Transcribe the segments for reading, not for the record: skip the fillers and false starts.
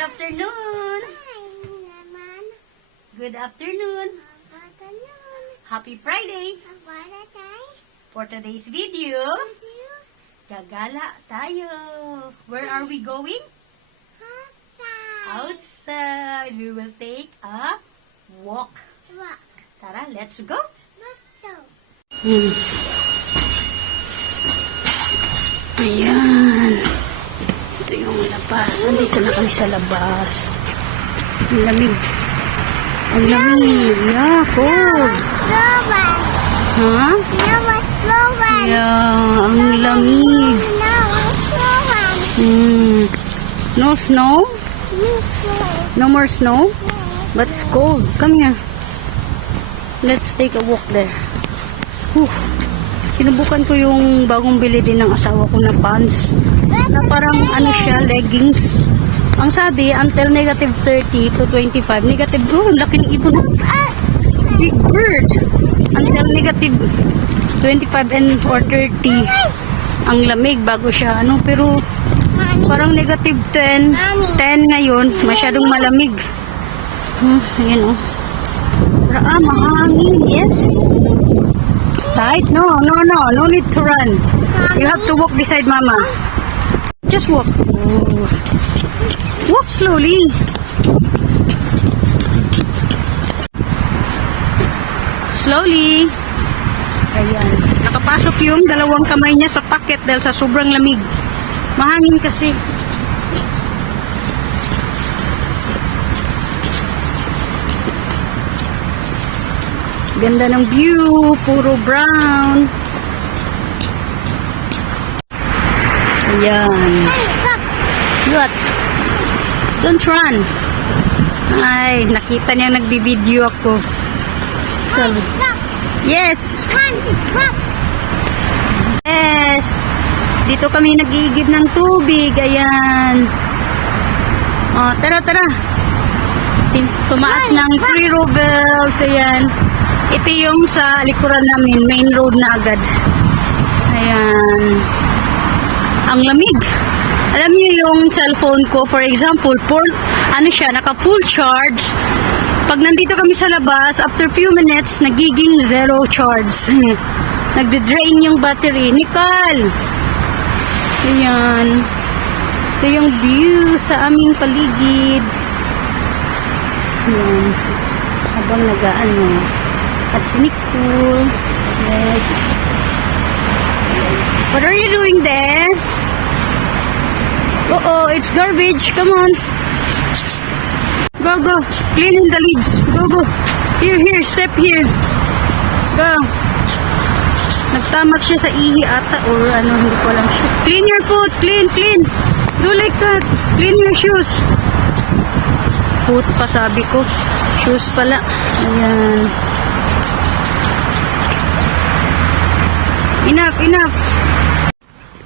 afternoon. naman. Good afternoon. Afternoon. Happy Friday. Holiday. For today's video, gagala tayo. Where are we going? Outside. We will take a walk. Walk. Tara, let's go. Let's Ayan. Ito yung labas. Andito na kami sa labas. Ang lamig. Ang lamig. Yeah, cold. Slower. Ha? Slower, slower. Yeah, ang lamig. Slower. No snow? No more snow? But it's cold. Come here. Let's take a walk there. Whew. Sinubukan ko yung bagong bili din ng asawa ko na pants. Na parang ano siya, leggings. Ang sabi, until negative 30 to 25. Negative, laki ng ibon. Big bird. Until negative 25 and or 30. Ang lamig bago siya. Ano, pero parang negative 10. 10 ngayon. Masyadong malamig. Ayan o. Mahangin. Yes. Tight? No need to run. You have to walk beside mama. Just walk. Walk slowly. Slowly. Ayan. Nakapasok yung dalawang kamay niya sa pocket dahil sa sobrang lamig. Mahangin kasi. Ganda ng view, puro brown. Ayan. What? Don't run. Ay, nakita niya nagbibideo ako. So, yes. Yes. Dito kami nag-iigib ng tubig. Ayan. Oh, tara. Tumaas ng 3 rubles. Ayan. Ito yung sa likuran namin, main road na agad. Ayan. Ang lamig. Alam niyo yung cellphone ko, for example, naka full charge. Pag nandito kami sa labas, after few minutes, nagiging zero charge. Nagde-drain yung battery. Nicole! Ayan. Ito yung view sa aming paligid. Ayan. Habang nagaano. At sinikul. Yes. What are you doing there? It's garbage. Come on. Go. Cleaning the leaves. Go. Here. Step here. Go. Nagtamak siya sa ihi ata or ano, hindi ko alam siya. Clean your foot. Clean. Do like that. Clean your shoes. Foot pa sabi ko. Shoes pala. Ayan. Enough.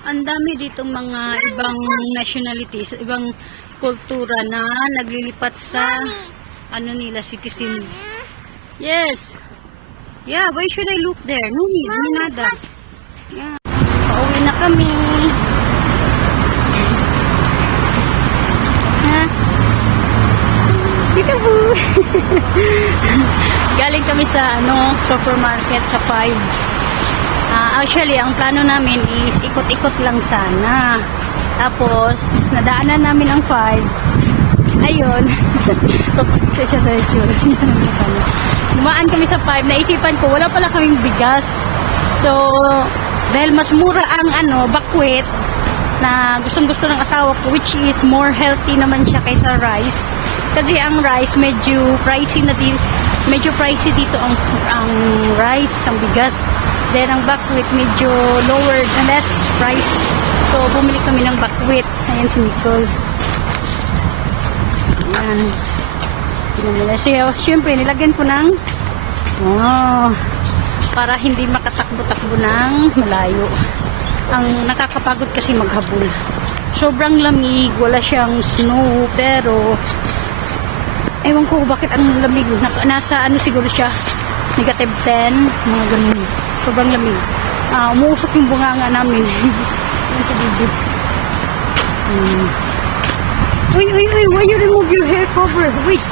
Ang dami ditong mga ibang nationalities, ibang kultura na naglilipat sa citizen. Yes. Yeah, why should I look there? No need, nada. Yeah. Pauwi na kami. Ha? Peekaboo. Galing kami sa supermarket sa 5. Actually, ang plano namin is ikot-ikot lang sana. Tapos, nadaanan namin ang 5. Ayun. Dumaan kami sa 5. Naisipan ko, wala pala kaming bigas. So, dahil mas mura ang buckwheat na gustong-gusto ng asawa ko, which is more healthy naman siya kaysa rice. Kasi ang rice, medyo pricey dito ang rice, ang bigas. Then, ang buckwheat medyo lower, less price. So, bumili kami ng buckwheat. Ayan si Nicole. Ayan. Siyempre, nilagyan ko ng para hindi makatakbo-takbo ng malayo. Ang nakakapagod kasi maghabol. Sobrang lamig, wala siyang snow, pero ewan ko bakit ang lamig. Nasa siguro siya, negative 10, mga ganun. Sobrang lamig. Umuusok yung bunganga namin. Uy, why you remove your hair cover? Wait.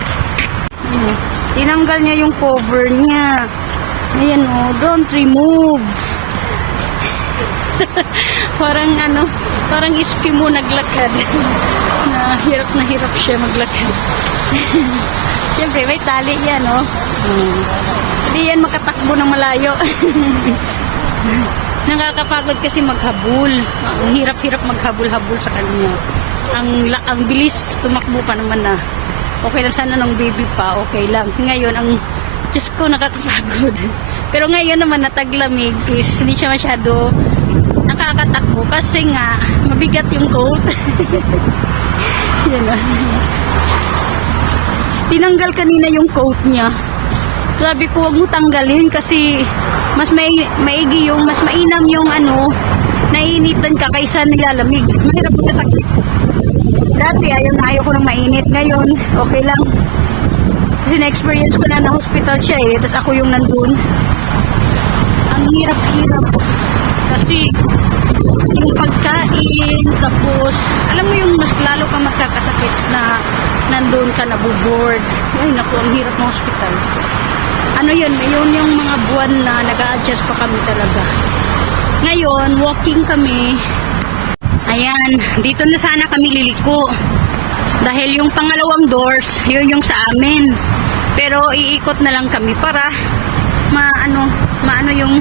Ayun, tinanggal niya yung cover niya. Ayan o, don't remove. Parang Eskimo naglakad. Na hirap siya maglakad. Siyempre, may tali yan, o. Hindi yan makatakbo ng malayo. Nakakapagod kasi maghabol. Ang hirap-hirap maghabol-habol sa kanya. Ang bilis tumakbo pa naman na. Okay lang sana ng baby pa, okay lang. Ngayon, Diyos ko, nakakapagod. Pero ngayon naman, nataglamig is hindi siya masyado nakakatakbo kasi nga, mabigat yung coat. Yan na. Tinanggal kanina yung coat niya. Sabi ko, huwag mo tanggalin kasi mas maigi yung, mas mainam yung nainitan ka kaysa nilalamig. Mahirap mo sakit. Dati, ayaw ko ng mainit. Ngayon, okay lang. Kasi na-experience ko na hospital siya tapos ako yung nandun. Ang hirap-hirap. Kasi, yung pagkain, tapos, alam mo yung mas lalo kang magkakasakit na nandun ka, nabuboard. Ay, naku, ang hirap ng hospital. Yun yung mga buwan na nag-a-adjust pa kami talaga. Ngayon, walking kami. Ayan, dito na sana kami liliko. Dahil yung pangalawang doors, yun yung sa amin. Pero iikot na lang kami para maano yung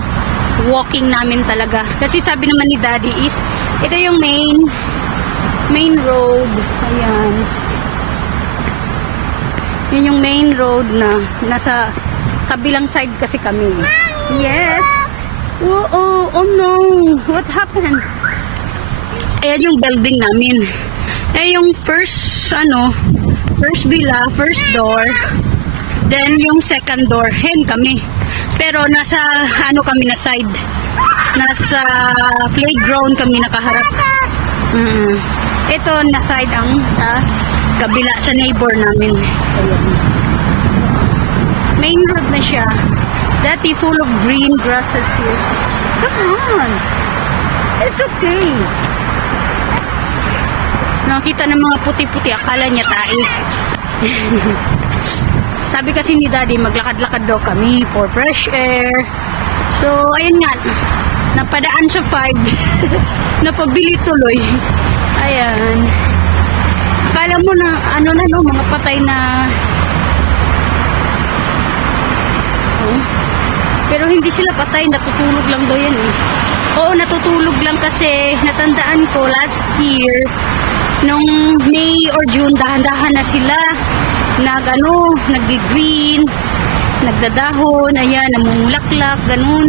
walking namin talaga. Kasi sabi naman ni Daddy is, ito yung main road. Ayan. Yun yung main road na nasa kabilang side kasi kami. Yes. Oh no. What happened? Ayan yung building namin. Yung first villa, first door. Then yung second door, hen kami. Pero nasa kami na side. Nasa playground kami nakaharap. Ito na side ang kabila sa neighbor namin. Ayan. Main road na siya. Dati full of green grasses here. Come on. It's okay. Nakita ng mga puti-puti, akala niya tae. Sabi kasi ni Daddy, maglakad-lakad daw kami for fresh air. So, ayun nga. Napadaan sa 5. Napabili tuloy. Ayan. Akala mo na, mga patay na. Pero hindi sila patay, natutulog lang daw yan eh. Oo, natutulog lang kasi natandaan ko last year, nung May or June, dahan-dahan na sila nag-green, nagdadahon, ayan, namumulaklak, ganun.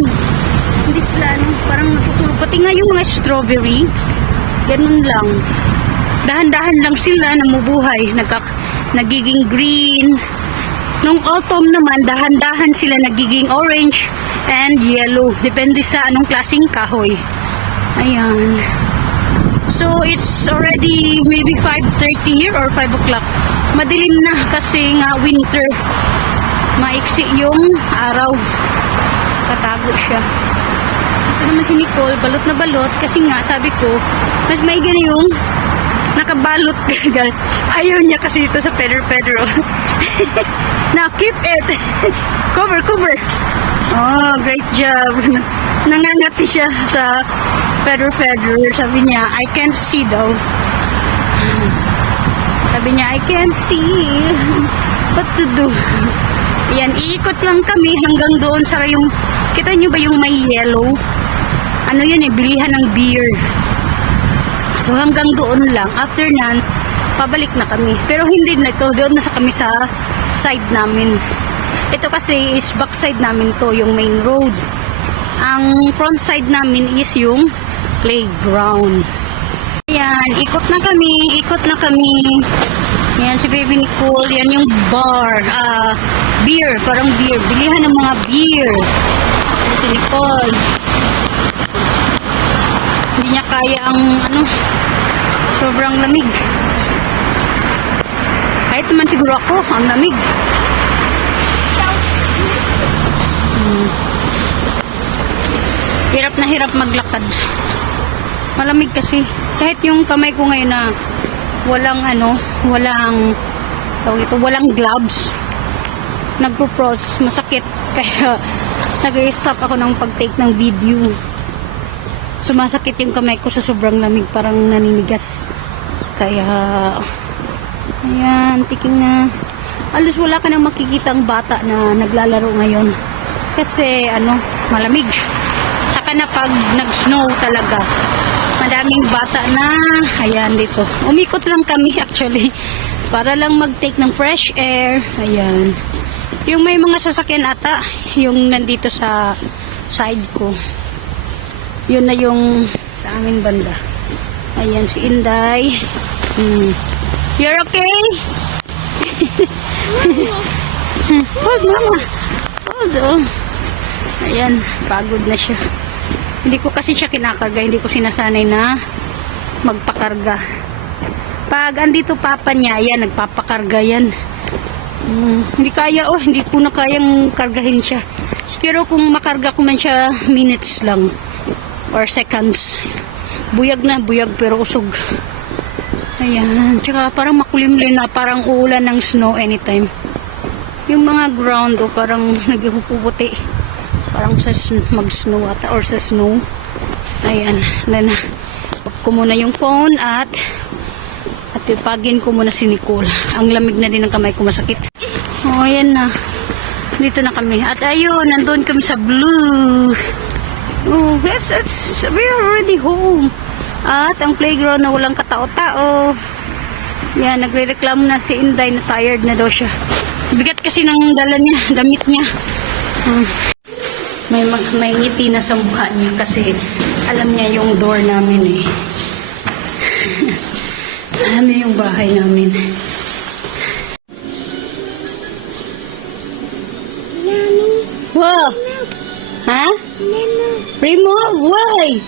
Hindi sila, parang natutulog. Pati nga yung mga strawberry, ganun lang. Dahan-dahan lang sila namubuhay, nagiging green. Nung autumn naman, dahan-dahan sila nagiging orange and yellow. Depende sa anong klaseng kahoy. Ayan. So, it's already maybe 5:30 here or 5 o'clock. Madilim na kasi nga winter. Maiksi yung araw. Katago siya. Ito naman si Nicole, balot na balot. Kasi nga, sabi ko, mas maigi na yung nakabalot kagad. Ayaw niya kasi ito sa feather. Now, keep it. Cover. Oh, great job. Nangangati siya sa feather. Sabi niya, I can't see daw. Sabi niya, I can't see. What to do? Ayan, iikot lang kami hanggang doon sa yung, kita niyo ba yung may yellow? Yun bilihan ng beer. So hanggang doon lang. After nan, pabalik na kami. Pero hindi na ito. Doon na kami sa side namin. Ito kasi is back side namin to, yung main road. Ang front side namin is yung playground. Ayan, ikot na kami. Ayan, si Baby Nicole. Yan yung bar. Beer, parang beer. Bilihan ng mga beer. Si Nicole. Hindi niya kaya ang sobrang lamig. Kahit naman siguro ako, ang lamig. Hirap na hirap maglakad. Malamig kasi. Kahit yung kamay ko ngayon na walang gloves. Nagpo-pros, masakit. Kaya nag-stop ako ng pag-take ng video. Sumasakit yung kamay ko sa sobrang lamig, parang naninigas. Kaya, ayan, tiking na. Alos wala ka nang makikitang bata na naglalaro ngayon. Kasi, malamig. Saka na pag nag-snow talaga. Madaming bata na, ayan dito. Umikot lang kami actually. Para lang mag-take ng fresh air. Ayan. Yung may mga sasakyan ata, yung nandito sa side ko. Yun na yung sa aming banda. Ayan, si Inday. You're okay? Hold, mama. Hold, oh. Ayan, pagod na siya. Hindi ko kasi siya kinakarga. Hindi ko sinasanay na magpakarga. Pag andito papa niya, ayan, nagpapakarga yan. Hindi kaya, hindi ko na kayang kargahin siya. Pero kung makarga ko man siya, minutes lang. Or seconds. Buyag na, buyag pero usog. Ayan. Tsaka parang makulimlim na, parang uulan ng snow anytime. Yung mga ground, parang naghihupuputi. Parang sa mag-snow ata or sa snow. Ayan. Then, off ko muna yung phone at ipagin ko muna si Nicole. Ang lamig na din ng kamay ko, masakit. Oh, ayan na. Dito na kami. At ayun, nandun kami sa blue. Oh, we're already home. At ang playground na walang katao-tao. Yan, nagre-reklamo na si Inday na tired na daw siya. Bigat kasi ng dala niya, damit niya. May ngiti na sa mukha niya kasi alam niya yung door namin eh. Alam niya yung bahay namin. Wow! Ha? Remove? Why?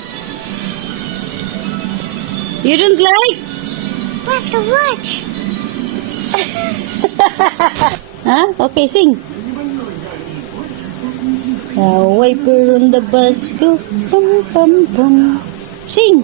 You don't like? What's the watch? Huh? Okay, sing. Wiper on the bus go. Pum, pum, pum. Sing.